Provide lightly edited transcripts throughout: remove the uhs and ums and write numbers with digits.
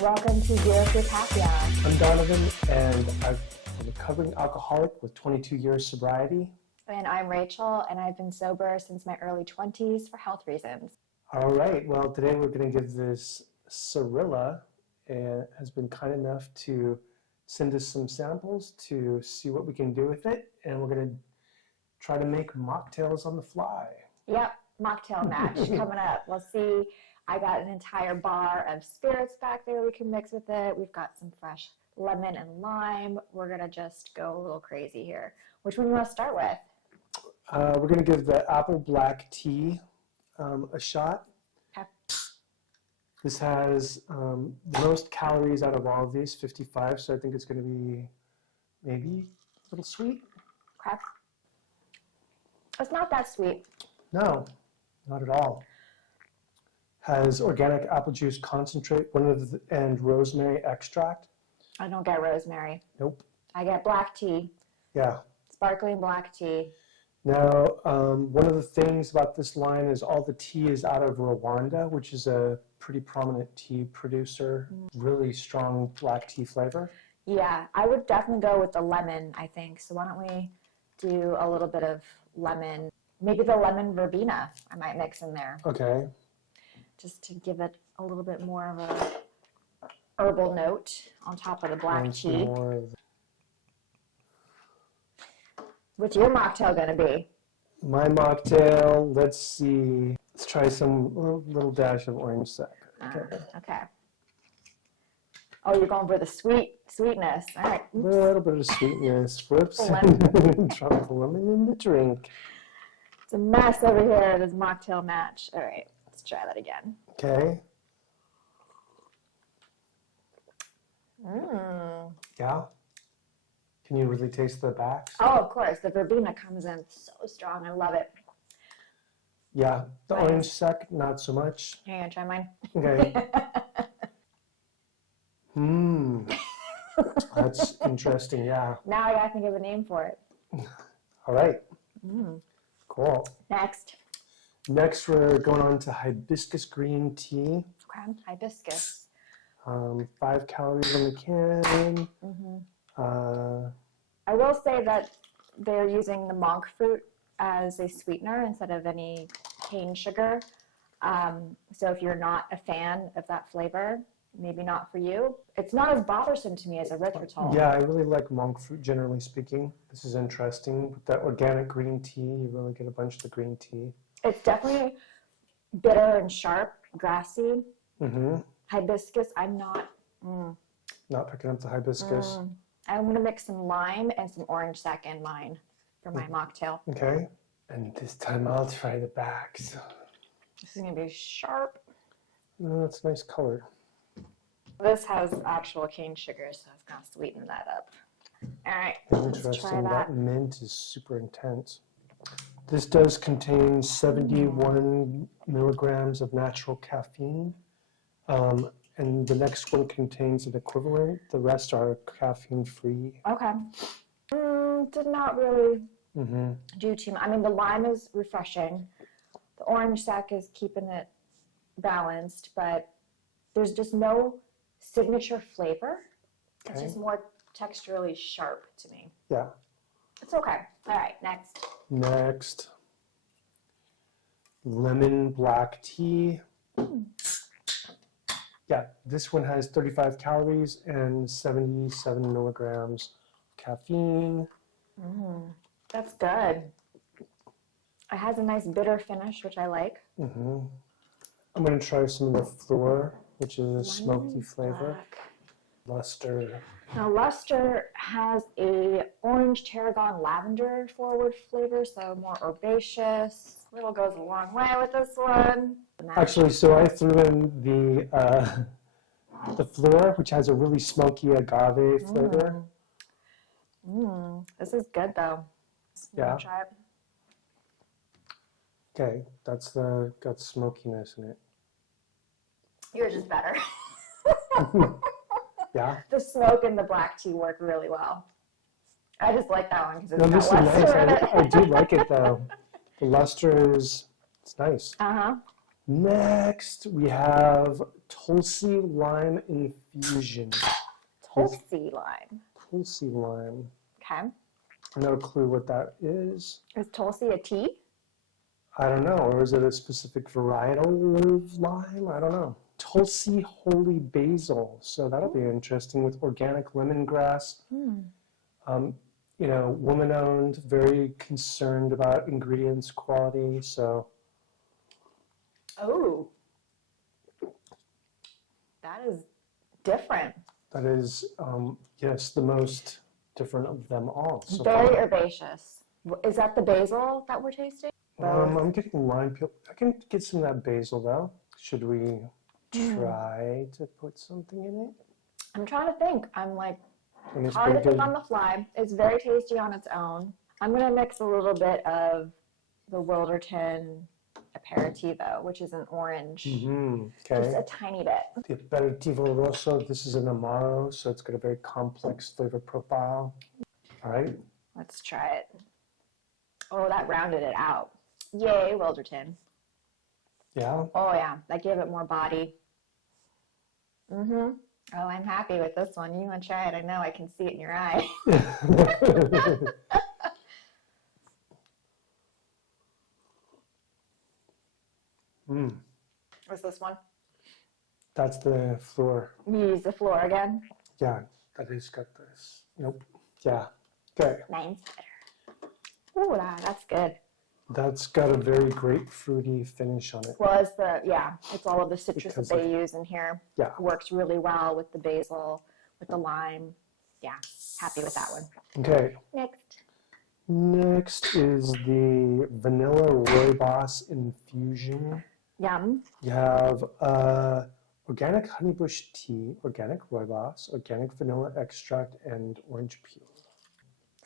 Welcome to Zero Proof Happy Hour. I'm Donovan, and I'm a recovering alcoholic with 22 years sobriety. And I'm Rachel, and I've been sober since my early 20s for health reasons. All right, well, today we're going to give this Sarilla, and has been kind enough to send us some samples to see what we can do with it, and we're going to try to make mocktails on the fly. Yep, Mocktail Match coming up. We'll see. I got an entire bar of spirits back there we can mix with it. We've got some fresh lemon and lime. We're going to just go a little crazy here. Which one do you want to start with? We're going to give the apple black tea a shot. Okay. This has the most calories out of all of these, 55, so I think it's going to be maybe a little sweet. Okay. It's not that sweet. No, not at all. Has organic apple juice concentrate, and rosemary extract. I don't get rosemary. Nope. I get black tea. Yeah. Sparkling black tea. Now, one of the things about this line is all the tea is out of Rwanda, which is a pretty prominent tea producer. Really strong black tea flavor. Yeah, I would definitely go with the lemon, I think. So why don't we do a little bit of lemon, maybe the lemon verbena I might mix in there. Okay. Just to give it a little bit more of a herbal note on top of the black tea. What's your mocktail going to be? My mocktail, let's see. Let's try some little dash of orange sec. Okay. Oh, you're going for the sweetness. All right. A little bit of sweetness. Whoops. Drop the lemon in the drink. It's a mess over here, this Mocktail Match. All right. Let's try that again. Okay. Yeah. Can you really taste the Bax? Oh, of course. The verbena comes in so strong. I love it. Yeah. The orange sec, not so much. Here, you want to try mine? Okay. That's interesting. Yeah. Now I gotta think of a name for it. All right. Cool. Next, we're going on to hibiscus green tea. Okay, hibiscus. 5 calories in the can. I will say that they're using the monk fruit as a sweetener instead of any cane sugar. So if you're not a fan of that flavor, maybe not for you. It's not as bothersome to me as erythritol. Yeah, I really like monk fruit, generally speaking. This is interesting. With that organic green tea, you really get a bunch of the green tea. It's definitely bitter and sharp, grassy. Hibiscus, I'm not... Not picking up the hibiscus. I'm going to mix some lime and some orange sec in mine for my mocktail. Okay. And this time I'll try the Bax. This is going to be sharp. Oh, that's a nice color. This has actual cane sugar, so it's going to sweeten that up. All right, let's try that. Mint is super intense. This does contain 71 milligrams of natural caffeine. And the next one contains an equivalent. The rest are caffeine-free. Okay. Did not really do too much. I mean, the lime is refreshing. The orange sec is keeping it balanced, but there's just no signature flavor. Okay. It's just more texturally sharp to me. Yeah. It's okay. All right, Next. Lemon black tea. Yeah, this one has 35 calories and 77 milligrams of caffeine. That's good. It has a nice bitter finish, which I like. I'm going to try some of the Fleure, which is a smoky flavor. Luster. Now, Luster has a orange tarragon lavender forward flavor, so more herbaceous. Little goes a long way with this one. Actually, so I threw in the Fleure, which has a really smoky agave flavor. This is good, though. Yeah. Try it. Okay, that's got smokiness in it. Yours is better. Yeah. The smoke and the black tea work really well. I just like that one because it's got luster in it. I do like it though. The luster it's nice. Next, we have Tulsi lime infusion. Tulsi lime. Tulsi lime. Okay. No clue what that is. Is Tulsi a tea? I don't know. Or is it a specific varietal of lime? I don't know. Tulsi holy basil. So that'll be interesting with organic lemongrass. You know, woman-owned, very concerned about ingredients quality. So. Oh. That is different. That is, yes, the most different of them all. So Very herbaceous. Is that the basil that we're tasting? I'm getting lime peel. I can get some of that basil though. Should we try to put something in it? I'm trying to think. I'm like I think it's hard to pretty think good. on the fly. It's very tasty on its own. I'm gonna mix a little bit of the Wilderton Aperitivo, which is an orange. Just Okay. a tiny bit. The Aperitivo Rosso, this is an Amaro, so it's got a very complex flavor profile. All right. Let's try it. Oh, that rounded it out. Yay, Wilderton. Yeah. Oh yeah, that gave it more body. Oh, I'm happy with this one. You want to try it? I know, I can see it in your eye. What's this one? That's the Fleure. You use the Fleure again? Yeah, that is got this. Nope. Yeah. Okay. Mine's better. Ooh, that's good. That's got a very grapefruity finish on it. Well, it's all of the citrus Because that they use in here. Yeah. Works really well with the basil, with the lime. Yeah, happy with that one. Okay. Next. Next is the vanilla rooibos infusion. Yum. You have organic honeybush tea, organic rooibos, organic vanilla extract, and orange peel.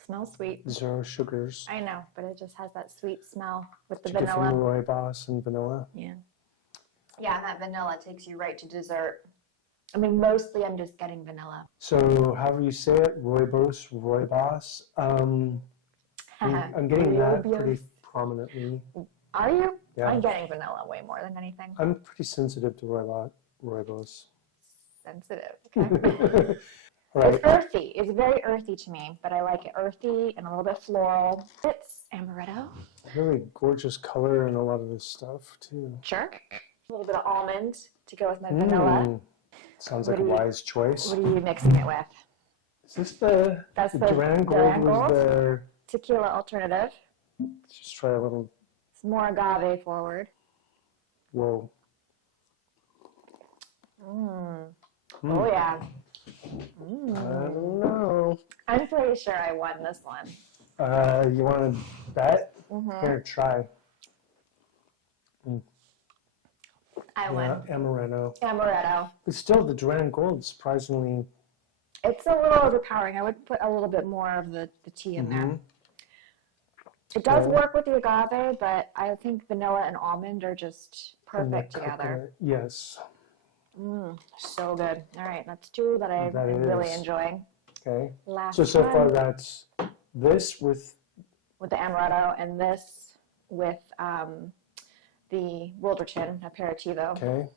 Smells sweet. 0 sugars. I know, but it just has that sweet smell with the Did you get from vanilla. rooibos and vanilla? Yeah. Yeah, that vanilla takes you right to dessert. I mean, mostly I'm just getting vanilla. So however you say it, rooibos, rooibos. I'm getting that Roobios. pretty prominently. Are you? Yeah. I'm getting vanilla way more than anything. I'm pretty sensitive to rooibos. Sensitive. Okay. Right. It's earthy. It's very earthy to me, but I like it earthy and a little bit floral. It's amaretto. Really gorgeous color and a lot of this stuff too. Sure. A little bit of almond to go with my vanilla. Sounds What like a do you- wise choice. What are you mixing it with? Is this the That's the Duran Gold Duran was Gold? the, Tequila alternative. let's just try a little, It's more agave forward. whoa. Oh yeah. I don't know. I'm pretty sure I won this one. You want to bet? Here, try. I won. Yeah, Amaretto. Amaretto. But still, the Duran Gold, surprisingly. It's a little overpowering. I would put a little bit more of the tea in there. It does work with the agave, but I think vanilla and almond are just perfect together. Coconut. Yes. So good. All right, that's two that I've That been really is. enjoying. Okay. Last So one far that's this with, with the amaretto and this with the Wilderton Aperitivo. okay.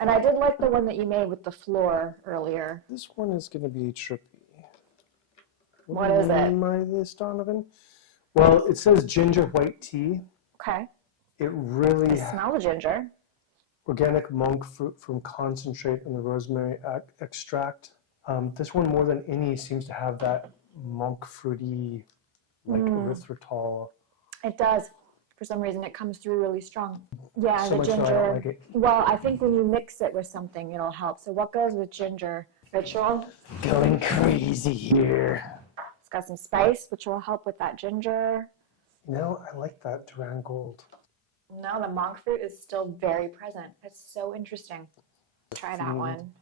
And I did like the one that you made with the Fleure earlier. This one is going to be trippy. What is it? Am I this, Donovan? Well, it says ginger white tea. Okay. It really Smell the ginger. organic monk fruit from concentrate and the rosemary extract. This one more than any seems to have that monk fruity, like erythritol. It does. For some reason, it comes through really strong. Yeah, So the much so I ginger. don't like it. Well, I think when you mix it with something, it'll help. So what goes with ginger? Ritual. Going crazy here. It's got some spice, which will help with that ginger. You know, I like that Duran Gold. No, the monk fruit is still very present. It's so interesting. Try that one.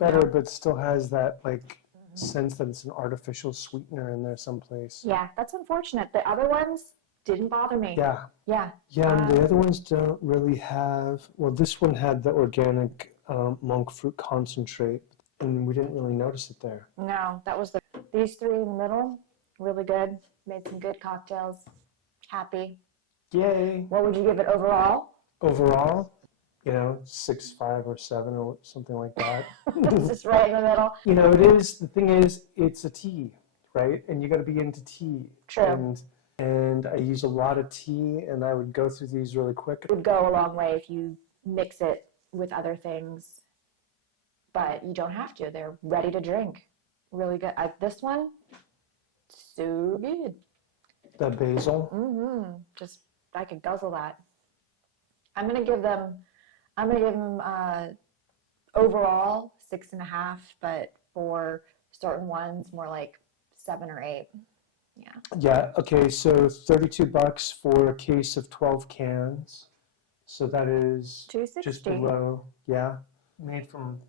Better, but still has that like sense that it's an artificial sweetener in there someplace. Yeah, that's unfortunate. The other ones didn't bother me. Yeah. Yeah. Yeah, and the other ones don't really have, well, this one had the organic monk fruit concentrate, and we didn't really notice it there. No, that was these three in the middle. Really good. Made some good cocktails. Happy. Yay. What would you give it overall? overall, 6.5 or 7 or something like that. It's just right in the middle. The thing is, it's a tea, right? And you got to be into tea. True. And I use a lot of tea, and I would go through these really quick. It would go a long way if you mix it with other things, but you don't have to. They're ready to drink. Really good. This one, so good. The basil. Just, I could guzzle that. I'm gonna give them overall 6.5, but for certain ones, more like 7 or 8. Yeah. Yeah. Okay. So $32 for a case of 12 cans. So that is $2.60. just below. Yeah. Made from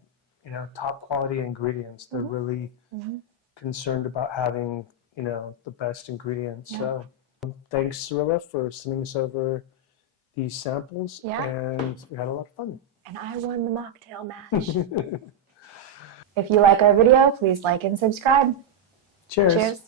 top quality ingredients. They're really concerned about having the best ingredients. Yeah. So thanks, Sarilla, for sending us over these samples. Yeah. And we had a lot of fun. And I won the Mocktail Match. If you like our video, please like and subscribe. Cheers. Cheers.